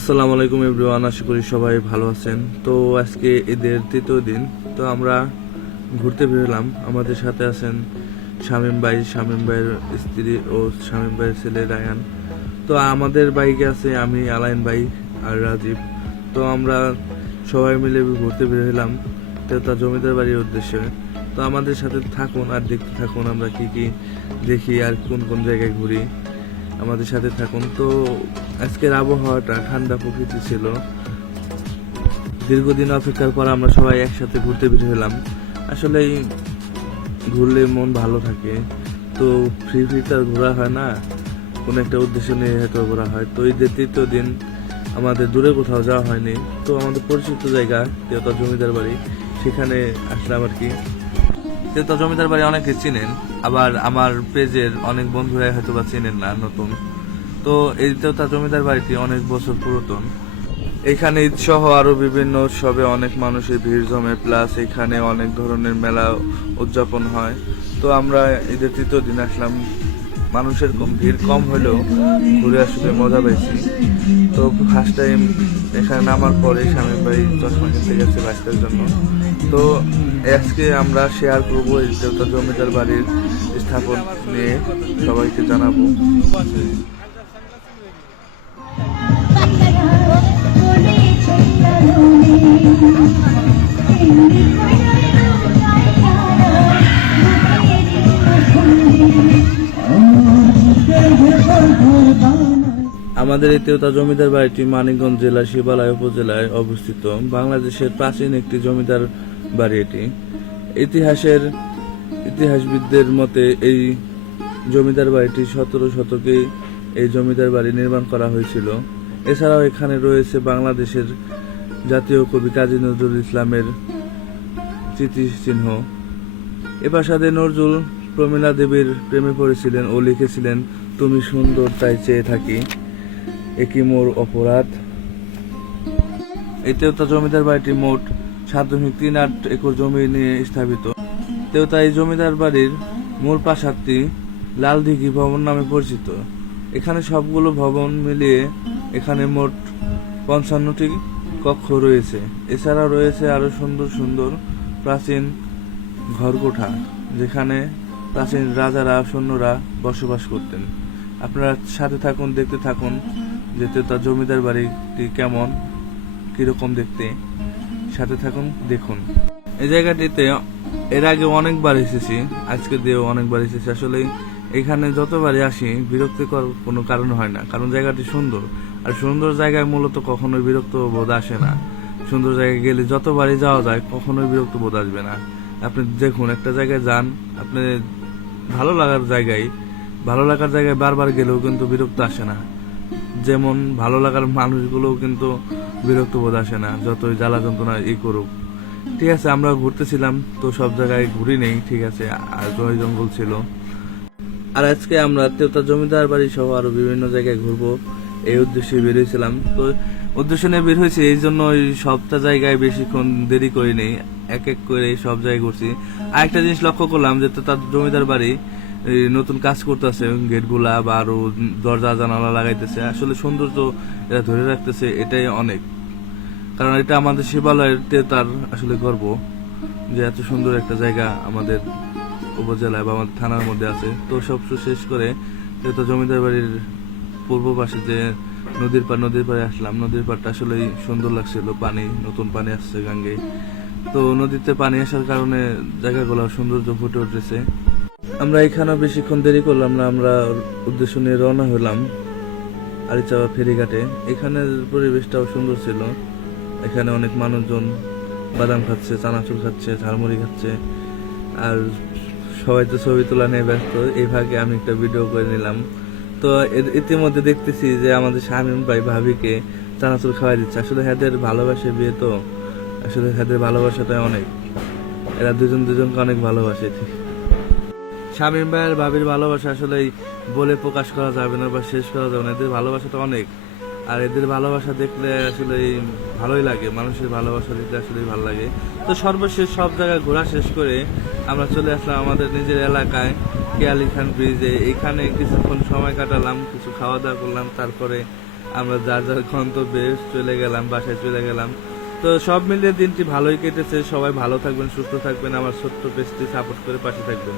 আসসালামু আলাইকুম এভরিওয়ান, আশা করি সবাই ভালো আছেন। তো আজকে ঈদের তৃতীয় দিন, তো আমরা ঘুরতে বেরোলাম। আমাদের সাথে আছেন শামীম ভাইয়ের স্ত্রী ও শামীম ভাইয়ের ছেলে রায়ান। তো আমাদের বাইকে আছে আমি, আলাইন ভাই আর রাজীব। তো আমরা সবাই মিলে ঘুরতে বেরোলাম তেতা জমিদার বাড়ির উদ্দেশ্যে। তো আমাদের সাথে থাকুন আর দেখতে থাকুন আমরা কি কি দেখি আর কোন কোন জায়গায় ঘুরি। আমাদের সাথে থাকুন। তো আজকের আবহাওয়াটা ঠান্ডা প্রকৃতি ছিল। দীর্ঘদিন অপেক্ষার পর আমরা সবাই একসাথে ঘুরতে বের হলাম। আসলে ঘুরলে মন ভালো থাকে। তো ফ্রি তো আর ঘোরা হয় না, কোনো একটা উদ্দেশ্য নিয়ে হয়তো ঘোরা হয়। তো ঈদের তৃতীয় দিন আমাদের দূরে কোথাও যাওয়া হয়নি। তো আমাদের পরিচিত জায়গা তেতা জমিদার বাড়ি, সেখানে আসলাম আর কি। তেতা জমিদার বাড়ি অনেকে চিনেন, আবার আমার পেজের অনেক বন্ধুরা হয়তো বা চিনেন না, নতুন। তো এই তেতা জমিদার বাড়িটি অনেক বছর পুরাতন। এখানে ঈদ সহ আরো বিভিন্ন উৎসবে অনেক মানুষের ভিড় জমে, প্লাস এখানে অনেক ধরনের মেলা উদযাপন হয়। তো আমরা ঈদের তৃতীয় দিন আসলাম। মানুষের ভিড় কম হলেও ঘুরে আসলে মজা পাইছি। তো ফার্স্ট টাইম এখানে নামার পরে শামীম ভাই চশমা কিনতে গেছে বাচ্চার জন্য। তো আজকে আমরা শেয়ার করবো এই তেতা জমিদার বাড়ির স্থাপন নিয়ে, সবাইকে জানাবো। আমাদের এই তেতা জমিদার বাড়িটি মানিকগঞ্জ জেলার শিবালয় উপজেলায় অবস্থিত। বাংলাদেশের প্রাচীন একটি জমিদার বাড়ি এটি। ইতিহাসবিদদের মতে এই জমিদার বাড়িটি 17 শতকে এই জমিদার বাড়ি নির্মাণ করা হয়েছিল। এছাড়াও এখানে রয়েছে বাংলাদেশের জাতীয় কবি কাজী নজরুল ইসলামের স্মৃতিচিহ্ন। এ প্রাসাদে নজরুল প্রমীলা দেবীর প্রেমে পড়েছিলেন ও লিখেছিলেন, তুমি সুন্দর তাই চেয়ে থাকি, একই মোর অপরাধ। এই তেতা জমিদার বাড়িটি মোট 7.38 একর জমি নিয়ে স্থাপিত। তেতা এই জমিদার বাড়ির মূল প্রাসাদটি লালদিঘি ভবন নামে পরিচিত। এখানে সবগুলো ভবন মিলিয়ে এখানে মোট 55টি কক্ষ রয়েছে। এছাড়াও রয়েছে আরো সুন্দর সুন্দর প্রাচীন ঘরকোঠা, যেখানে প্রাচীন রাজারা সৈন্যরা বসবাস করতেন। আপনারা সাথে থাকুন, দেখতে থাকুন যে তেতা জমিদার বাড়িটি কেমন, কিরকম দেখতে। সাথে থাকুন, দেখুন। এই জায়গাটিতে এর আগে অনেকবার এসেছি, আজকে দিয়েও অনেকবার এসেছি। আসলে এখানে যতবারই আসি বিরক্তিকর কোনো কারণ হয় না, কারণ জায়গাটি সুন্দর। আর সুন্দর জায়গায় মূলত কখনোই বিরক্ত বোধ আসে না। সুন্দর জায়গায় গেলে যতবারই যাওয়া যায় কখনোই বিরক্ত বোধ আসবে না। আপনি দেখুন, একটা জায়গায় যান, আপনি ভালো লাগার জায়গায় বারবার গেলেও কিন্তু বিরক্ত আসে না। যেমন ভালো লাগার মানুষগুলোও কিন্তু বিরক্ত বোধ আসে না, যতই জ্বালা যন্ত্রণা করুক। ঠিক আছে, আমরা ঘুরতেছিলাম, তো সব জায়গায় ঘুরি নেই, ঠিক আছে, আর জয় জঙ্গল ছিল। আর আজকে আমরা তেতা জমিদার বাড়ি সহ আরো বিভিন্ন জায়গায় ঘুরবো, এই উদ্দেশ্যে বেরিয়েছিলাম। তো উদ্দেশ্য নিয়ে বের হয়েছি, এই জন্য সবটা জায়গায় বেশিক্ষণ দেরি করে নেই, এক এক করে সব জায়গায় ঘুরছি। আর একটা জিনিস লক্ষ্য করলাম যে তেতা জমিদার বাড়ি নতুন কাজ করতেছে, গেট গুলা বা আরো দরজা জানালা লাগাইতেছে। আসলে সৌন্দর্য এরা ধরে রাখতেছে, এটাই অনেক। কারণ এটা আমাদের শিবালয়ের তেতার আসলে গর্ব যে এত সুন্দর একটা জায়গা আমাদের উপজেলায় বা আমাদের থানার মধ্যে আছে। তো সব শেষ করে তেতা জমিদার বাড়ির পূর্ব পাশে যে নদীর পাড়ে আসলাম। নদীর পাড়টা আসলে সুন্দর লাগছিল, পানি, নতুন পানি আসছে গাঙ্গে। তো নদীতে পানি আসার কারণে জায়গাগুলো সৌন্দর্য ফুটে উঠেছে। আমরা এখানে বেশিক্ষণ দেরি করলাম না, আমরা উদ্দেশ্য নিয়ে রওনা হলাম আরিচাওয়া ফেরিঘাটে। এখানের পরিবেশটাও সুন্দর ছিল। এখানে অনেক মানুষজন বাদাম খাচ্ছে, চানাচুর খাচ্ছে, ঝালমুড়ি খাচ্ছে, আর সবাই তো ছবি তোলা নিয়ে ব্যস্ত। এই ভাগে আমি একটা ভিডিও করে নিলাম। তো ইতিমধ্যে দেখতেছি যে আমাদের শামীম ভাই ভাবিকে চানাচুর খাওয়াই দিচ্ছে। আসলে এদের ভালোবাসে বিয়ে, তো আসলে এদের ভালোবাসাটা অনেক, এরা দুজনকে অনেক ভালোবাসে। শামীম ভাইয়ের ভাবির ভালোবাসা আসলে বলে প্রকাশ করা যাবে না বা শেষ করা যাবে না। এদের ভালোবাসাটা অনেক, আর এদের ভালোবাসা দেখলে আসলে ভালোই লাগে। মানুষের ভালোবাসা দেখলে আসলে ভালো লাগে। তো সর্বশেষ সব জায়গায় ঘোরা শেষ করে আমরা চলে আসলাম আমাদের নিজের এলাকায়, কেয়ালি খান ব্রিজে। এখানে কিছুক্ষণ সময় কাটালাম, কিছু খাওয়া দাওয়া করলাম, তারপরে আমরা যার যার গন্তব্যে চলে গেলাম, বাসায় চলে গেলাম। তো সব মিলিয়ে দিনটি ভালোই কেটেছে। সবাই ভালো থাকবেন, সুস্থ থাকবেন, আমার ছোট্ট পেজটি সাপোর্ট করে পাশে থাকবেন।